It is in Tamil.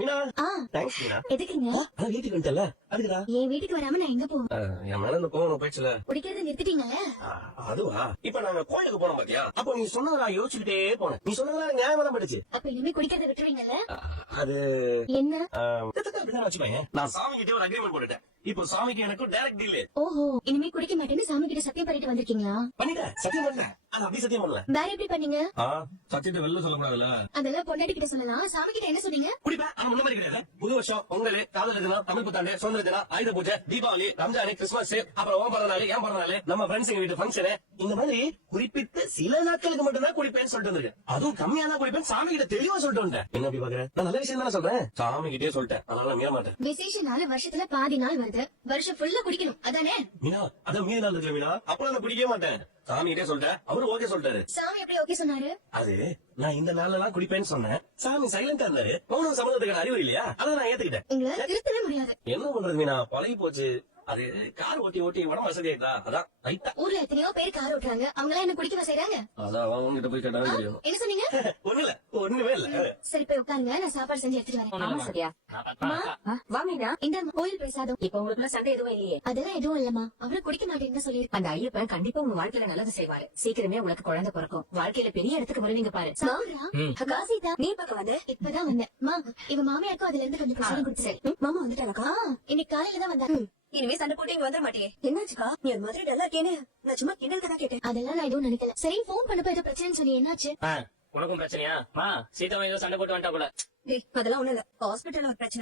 மீனா ஆ தேங்க்ஸ் மீனா. எதுக்குங்க? வீட்டுக்கு வந்துட்டல அதுக்குடா. என் வீட்டுக்கு வராம நான் எங்க போவேன்? என் மேல இந்த கோவம் போயிடுச்சுல. குடிக்கிறத நிறுத்திட்டீங்கல்ல? அதுவா? இப்ப நாங்க கோயிலுக்கு போனோம் பாத்தியா, அப்போ நீ சொன்னதை நான் யோசிச்சுக்கிட்டே போனேன். நீ சொன்னதெல்லாம் நியாயமா தான் பட்டுச்சு. அப்ப இனிமே குடிக்கிறத விட்டுருவீங்கல்ல? அது என்ன? அப்படிதான் வச்சுக்கோங்க. நான் சாமி கிட்டே ஒரு அக்ரிமெண்ட் போட்டுட்டேன். இப்போ சாமிக்கு எனக்கும் டைரக்ட் டீல். ஓஹோ, இனிமே குடிக்க மாட்டேன்னு சாமி கிட்ட சத்தியம் பண்ணிட்டு வந்திருக்கீங்களா? பண்ணிட்டேன், சத்தியம் பண்ணல. அது அப்படி சத்தியம் பண்ணல. வேற எப்படி பண்ணீங்க? சத்தியத்தை வெளில சொல்லக்கூடாதுல்ல. அதெல்லாம் பொண்டாட்டி கிட்ட சொல்லலாம். சாமி கிட்ட என்ன சொன்னீங்க? குடிப்பேன், ஆனா முன்ன மாதிரி கிடையாது. புது வருஷம், பொங்கல், காதலர் தினம், தமிழ் புத்தாண்டு, சுதந்திர தினம், ஆயுத பூஜை, தீபாவளி, ரம்ஜான், கிறிஸ்துமஸ், அப்புறம் ஓம் பிறந்த நாள், ஏன் பிறந்த நாள், நம்ம ஃப்ரெண்ட்ஸ் வீட்டு ஃபங்க்ஷன், இந்த மாதிரி குறிப்பிட்ட சில நாட்களுக்கு மட்டும் தான் குடிப்பேன்னு சொல்லிட்டு வந்திருக்கேன். அதுவும் கம்மியா தான் குடிப்பேன். சாமி கிட்ட தெளிவா சொல்லிட்டு வந்தேன். என்ன அப்படி பாக்குறேன்? நான் நல்ல விஷயம் தானே சொல்றேன். சாமி கிட்டே சொல்லிட்டேன், அதனால மீற மாட்டேன். விசேஷ நாள் வருஷத்துல பாதி நாள் வருது. வருஷம் ஃபுல்லா குடிக்கணும், அதானே? மீனா, அதான் மீதி நாள் இருக்குல்ல மீனா, அப்ப நான் குடிக்கவே மாட்டேன். சாமி கிட்டே சொல்லிட்டேன், அவரு ஓகே சொல்லிட்டாரு. சாமி எப்படி ஓகே சொன்னாரு? அது நான் இந்த நாள்ல எல்லாம் குடிப்பேன்னு சொன்னேன். சாமி சைலண்டா இருந்தாரு. மௌனம் சம்மந்தத்துக்கான அறிவு இல்லையா, அதான் நான் ஏத்துக்கிட்டேன். உங்களை திருத்தவே முடியாது. என்ன பண்றது மீனா, பழகி போச்சு. அது கார் ஓட்டி ஓட்டி உடம்பு வசதி ஆயிட்டா, அதான் ரைட்டா. ஊர்ல எத்தனையோ பேர் கார் ஓட்டுறாங்க, அவங்க எல்லாம் என்ன குடிக்கவா செய்றாங்க? அதான் அவங்க கிட்ட போய் கேட்டாலும் தெரியும். என்ன சொன்னீங்க? ஒண்ணு இல்ல, ஒண்ணுமே இல்ல. சரி போய் உட்காருங்க, நான் சாப்பாடு செஞ்சு எடுத்துட்டு வரேன். ஆமா சரியா? வா மீனா. இந்த கோயில் பிரசாதம். இப்ப உங்களுக்குள்ள சண்டை எதுவும் இல்லையே? அதெல்லாம் எதுவும் இல்லம்மா, அவரு குடிக்க மாட்டேன்னு சொல்லிருக்காங்க. அந்த ஐயப்பன் கண்டிப்பா உங்க வாழ்க்கையில நல்லது செய்வாரு. சீக்கிரமே உங்களுக்கு குழந்தை பிறக்கும். வாழ்க்கையில பெரிய இடத்துக்கு வருவீங்க பாரு. சாவுரா? அக்கா சீதா, நீ பக்கம் வந்து இப்பதான் வந்தேன். மா, இவ மாமியாருக்கும் அதுல இருந்து கொஞ்சம் பிரசாதம் கொடுத்துரு. மாமா வந்துட்டாங்கக்கா. இன்னைக்கு காலையில தான் வந்தாங்க. இனிமே சண்டை போட்டு இங்க வந்துட மாட்டியே. என்னாச்சுக்கா? நீ ஒரு மாதிரி டல்லா இருக்கேன்னு நான் சும்மா கிண்டலுக்கு தான் கேட்டேன். அதெல்லாம் நான் எதுவும் நினைக்கல. சரி, போன் பண்ணப்ப ஏதோ பிரச்சனைன்னு சொன்னி, என்னாச்சு? உனக்கும் பிரச்சனையா? சீதாவும் ஏதோ சண்டை போட்டு வந்துட்டா போல. அதெல்லாம் ஒண்ணு இல்ல. ஹாஸ்பிட்டல்ல ஒரு பிரச்சனை.